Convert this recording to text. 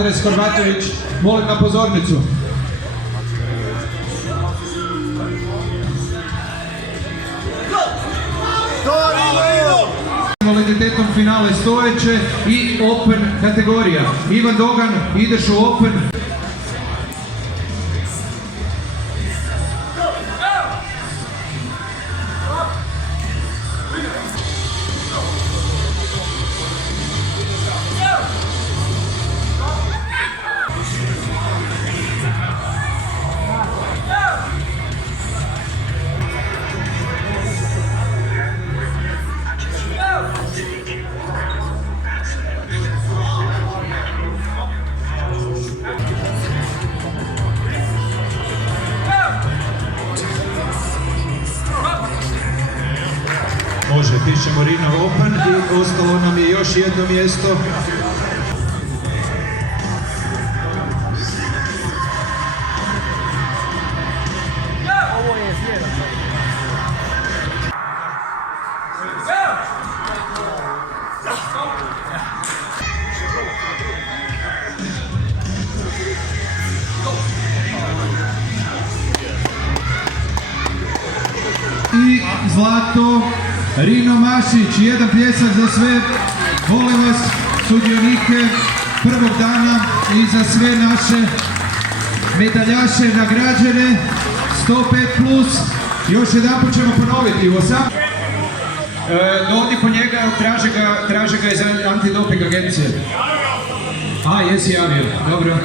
Andres Horvatović, molim na pozornicu. Invaliditetom finale stojeće i Open kategorija. Ivan Dogan, ideš u Open. Može, pišemo Rino Open i ostalo nam je još jedno mjesto. I zlato Rino Mašić, jedan pljesak za sve, molim vas, sudionike prvog dana i za sve naše medaljaše nagrađene, 105+, još jedan put ćemo ponoviti, dodi po njega, traže ga iz antidoping agencije. A, jesi javio, dobro.